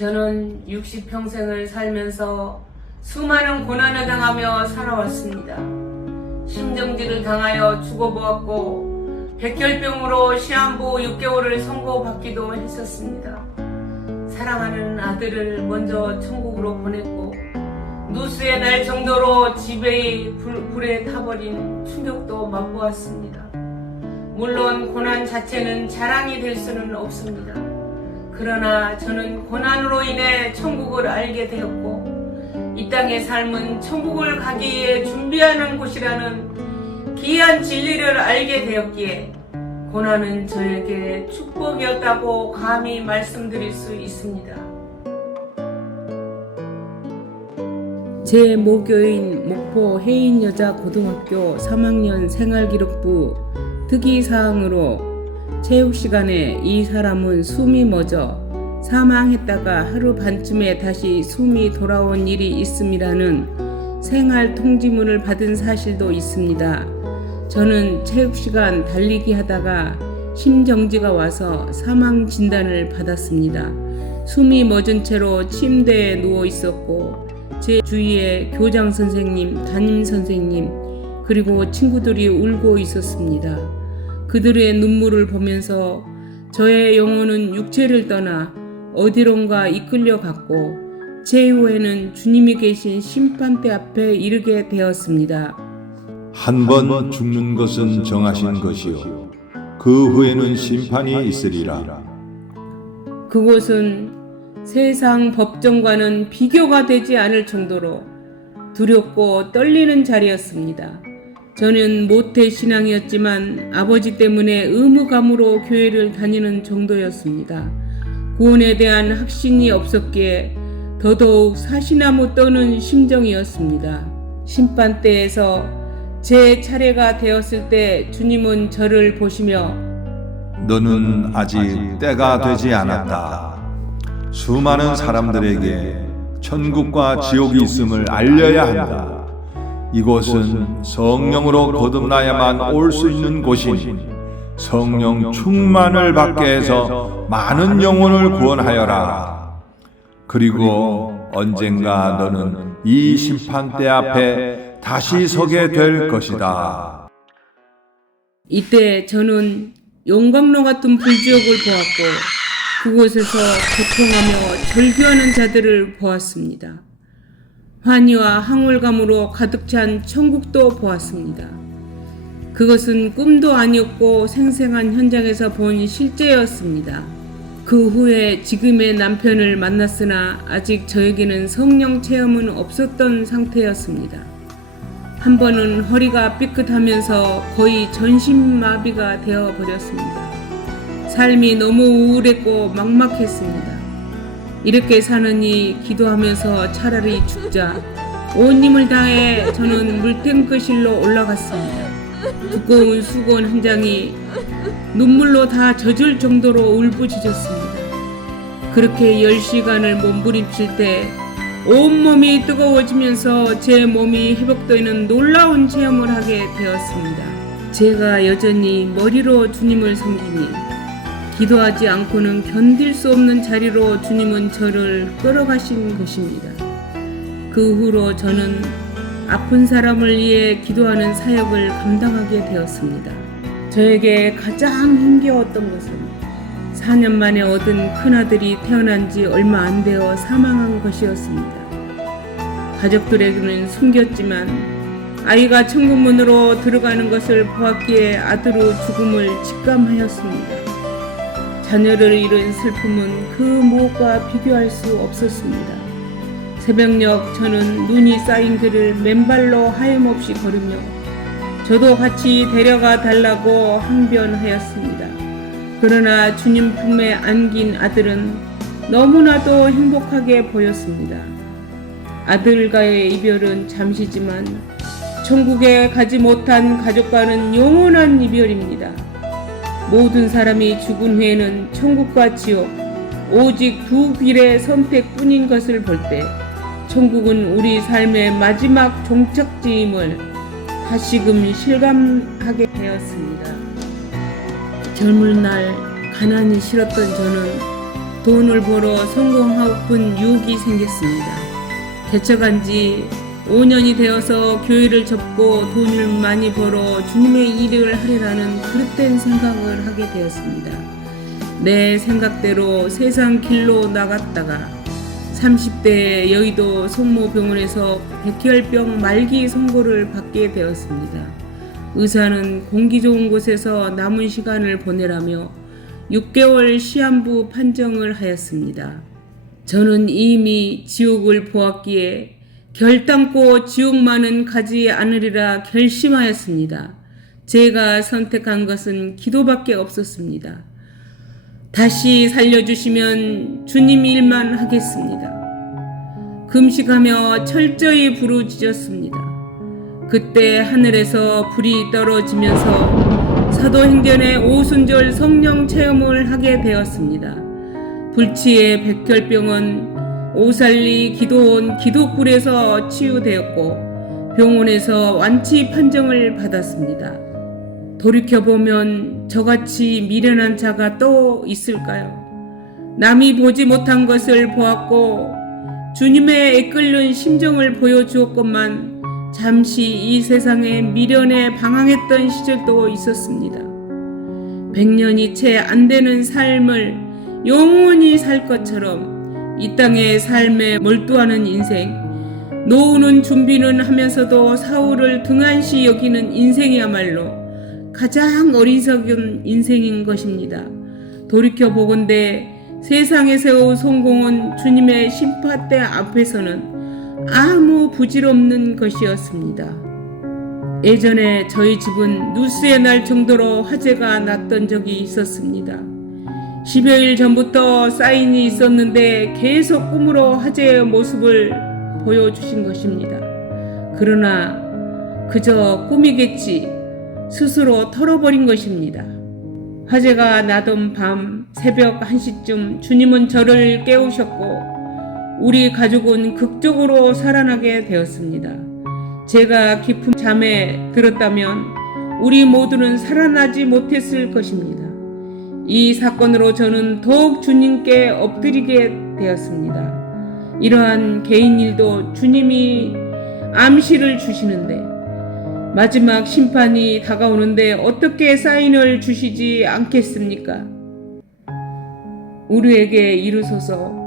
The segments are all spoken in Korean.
저는 60평생을 살면서 수많은 고난을 당하며 살아왔습니다. 심정지를 당하여 죽어보았고 백혈병으로 시한부 6개월을 선고받기도 했었습니다. 사랑하는 아들을 먼저 천국으로 보냈고 누수에 날 정도로 집에 불에 타버린 충격도 맛보았습니다. 물론 고난 자체는 자랑이 될 수는 없습니다. 그러나 저는 고난으로 인해 천국을 알게 되었고 이 땅의 삶은 천국을 가기 위해 준비하는 곳이라는 귀한 진리를 알게 되었기에 고난은 저에게 축복이었다고 감히 말씀드릴 수 있습니다. 제 모교인 목포 해인여자고등학교 3학년 생활기록부 특이사항으로 체육시간에 이 사람은 숨이 멎어 사망했다가 하루 반쯤에 다시 숨이 돌아온 일이 있음이라는 생활통지문을 받은 사실도 있습니다. 저는 체육시간 달리기 하다가 심정지가 와서 사망 진단을 받았습니다. 숨이 멎은 채로 침대에 누워 있었고 제 주위에 교장 선생님, 담임 선생님, 그리고 친구들이 울고 있었습니다. 그들의 눈물을 보면서 저의 영혼은 육체를 떠나 어디론가 이끌려 갔고 제 후에는 주님이 계신 심판대 앞에 이르게 되었습니다. 한 번 죽는 것은 정하신 것이요 그 후에는 심판이 있으리라. 그곳은 세상 법정과는 비교가 되지 않을 정도로 두렵고 떨리는 자리였습니다. 저는 모태신앙이었지만 아버지 때문에 의무감으로 교회를 다니는 정도였습니다. 구원에 대한 확신이 없었기에 더더욱 사시나무 떠는 심정이었습니다. 심판대에서 제 차례가 되었을 때 주님은 저를 보시며 너는 아직 때가 되지 않았다. 수많은 사람들에게 천국과 지옥이 있음을 알려야 한다. 이곳은 성령으로 거듭나야만 올 수 있는 곳이니 성령 충만을 받게 해서 많은 영혼을 구원하여라. 그리고 언젠가 너는 이 심판대 앞에 다시 서게 될 것이다. 이때 저는 용광로 같은 불지옥을 보았고 그곳에서 고통하며 절규하는 자들을 보았습니다. 환희와 황홀감으로 가득 찬 천국도 보았습니다. 그것은 꿈도 아니었고 생생한 현장에서 본 실제였습니다. 그 후에 지금의 남편을 만났으나 아직 저에게는 성령 체험은 없었던 상태였습니다. 한 번은 허리가 삐끗하면서 거의 전신마비가 되어버렸습니다. 삶이 너무 우울했고 막막했습니다. 이렇게 사느니 기도하면서 차라리 죽자 온 힘을 다해 저는 물탱크실로 올라갔습니다. 두꺼운 수건 한 장이 눈물로 다 젖을 정도로 울부짖었습니다. 그렇게 10시간을 몸부림칠 때 온몸이 뜨거워지면서 제 몸이 회복되는 놀라운 체험을 하게 되었습니다. 제가 여전히 머리로 주님을 섬기니 기도하지 않고는 견딜 수 없는 자리로 주님은 저를 끌어가신 것입니다. 그 후로 저는 아픈 사람을 위해 기도하는 사역을 감당하게 되었습니다. 저에게 가장 힘겨웠던 것은 4년 만에 얻은 큰아들이 태어난 지 얼마 안 되어 사망한 것이었습니다. 가족들에게는 숨겼지만 아이가 천국문으로 들어가는 것을 보았기에 아들의 죽음을 직감하였습니다. 자녀를 잃은 슬픔은 그 무엇과 비교할 수 없었습니다. 새벽녘 저는 눈이 쌓인 길을 맨발로 하염없이 걸으며 저도 같이 데려가 달라고 항변하였습니다. 그러나 주님 품에 안긴 아들은 너무나도 행복하게 보였습니다. 아들과의 이별은 잠시지만 천국에 가지 못한 가족과는 영원한 이별입니다. 모든 사람이 죽은 후에는 천국과 지옥, 오직 두 길의 선택뿐인 것을 볼 때 천국은 우리 삶의 마지막 종착지임을 다시금 실감하게 되었습니다. 젊은 날 가난이 싫었던 저는 돈을 벌어 성공하고픈 유혹이 생겼습니다. 개척한 지 5년이 되어서 교회를 접고 돈을 많이 벌어 주님의 일을 하리라는 그릇된 생각을 하게 되었습니다. 내 생각대로 세상 길로 나갔다가 30대에 여의도 성모병원에서 백혈병 말기 선고를 받게 되었습니다. 의사는 공기 좋은 곳에서 남은 시간을 보내라며 6개월 시한부 판정을 하였습니다. 저는 이미 지옥을 보았기에 결단코 지옥만은 가지 않으리라 결심하였습니다. 제가 선택한 것은 기도밖에 없었습니다. 다시 살려주시면 주님 일만 하겠습니다. 금식하며 철저히 부르짖었습니다. 그때 하늘에서 불이 떨어지면서 사도행전의 오순절 성령 체험을 하게 되었습니다. 불치의 백혈병은 오살리 기도원 기도굴에서 치유되었고 병원에서 완치 판정을 받았습니다. 돌이켜보면 저같이 미련한 자가 또 있을까요? 남이 보지 못한 것을 보았고 주님의 이끌는 심정을 보여주었건만 잠시 이 세상에 미련에 방황했던 시절도 있었습니다. 100년이 채 안 되는 삶을 영원히 살 것처럼 이 땅의 삶에 몰두하는 인생, 노후는 준비는 하면서도 사후를 등한시 여기는 인생이야말로 가장 어리석은 인생인 것입니다. 돌이켜보건대 세상에서의 성공은 주님의 심판대 앞에서는 아무 부질없는 것이었습니다. 예전에 저희 집은 누수의 날 정도로 화재가 났던 적이 있었습니다. 10여일 전부터 사인이 있었는데 계속 꿈으로 화재의 모습을 보여주신 것입니다. 그러나 그저 꿈이겠지 스스로 털어버린 것입니다. 화재가 나던 밤 새벽 1시쯤 주님은 저를 깨우셨고 우리 가족은 극적으로 살아나게 되었습니다. 제가 깊은 잠에 들었다면 우리 모두는 살아나지 못했을 것입니다. 이 사건으로 저는 더욱 주님께 엎드리게 되었습니다. 이러한 개인 일도 주님이 암시를 주시는데 마지막 심판이 다가오는데 어떻게 사인을 주시지 않겠습니까? 우리에게 이루소서.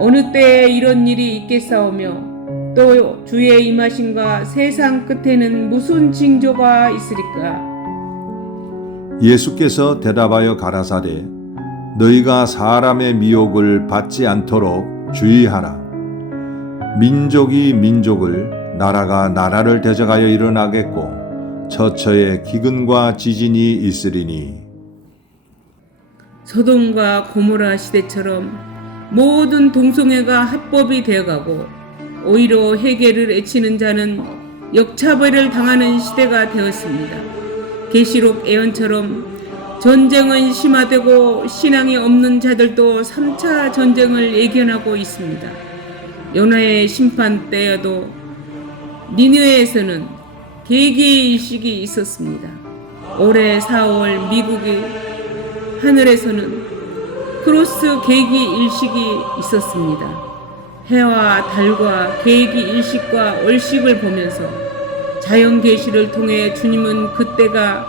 어느 때에 이런 일이 있겠사오며 또 주의 임하심과 세상 끝에는 무슨 징조가 있으리까? 예수께서 대답하여 가라사대 너희가 사람의 미혹을 받지 않도록 주의하라. 민족이 민족을 나라가 나라를 대적하여 일어나겠고 처처에 기근과 지진이 있으리니 소돔과 고모라 시대처럼 모든 동성애가 합법이 되어가고 오히려 회개를 애치는 자는 역차별을 당하는 시대가 되었습니다. 계시록 예언처럼 전쟁은 심화되고 신앙이 없는 자들도 3차 전쟁을 예견하고 있습니다. 요나의 심판 때에도 니느웨에서는 계기 일식이 있었습니다. 올해 4월 미국의 하늘에서는 크로스 계기 일식이 있었습니다. 해와 달과 계기 일식과 얼식을 보면서 자연 계시를 통해 주님은 그때가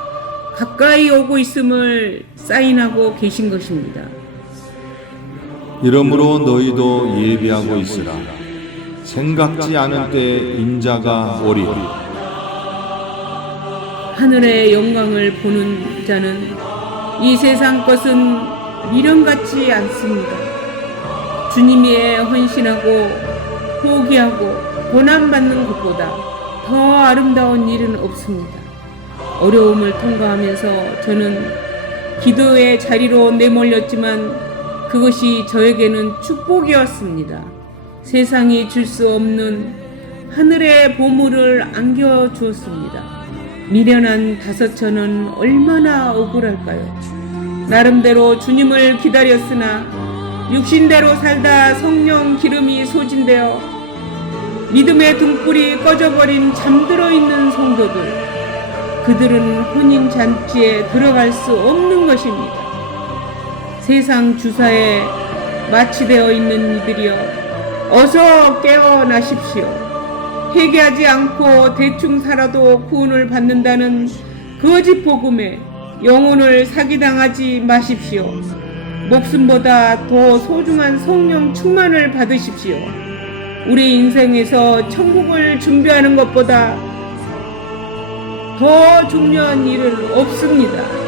가까이 오고 있음을 사인하고 계신 것입니다. 이러므로 너희도 예비하고 있으라. 생각지 않은 때에 인자가 오리라. 하늘의 영광을 보는 자는 이 세상 것은 미련같지 않습니다. 주님이 헌신하고 포기하고 고난받는 것보다 더 아름다운 일은 없습니다. 어려움을 통과하면서 저는 기도의 자리로 내몰렸지만 그것이 저에게는 축복이었습니다. 세상이 줄 수 없는 하늘의 보물을 안겨주었습니다. 미련한 다섯천은 얼마나 억울할까요? 나름대로 주님을 기다렸으나 육신대로 살다 성령 기름이 소진되어 믿음의 등불이 꺼져버린 잠들어 있는 성도들, 그들은 혼인잔치에 들어갈 수 없는 것입니다. 세상 주사에 마취되어 있는 이들이여 어서 깨어나십시오. 회개하지 않고 대충 살아도 구원을 받는다는 거짓 복음에 영혼을 사기당하지 마십시오. 목숨보다 더 소중한 성령 충만을 받으십시오. 우리 인생에서 천국을 준비하는 것보다 더 중요한 일은 없습니다.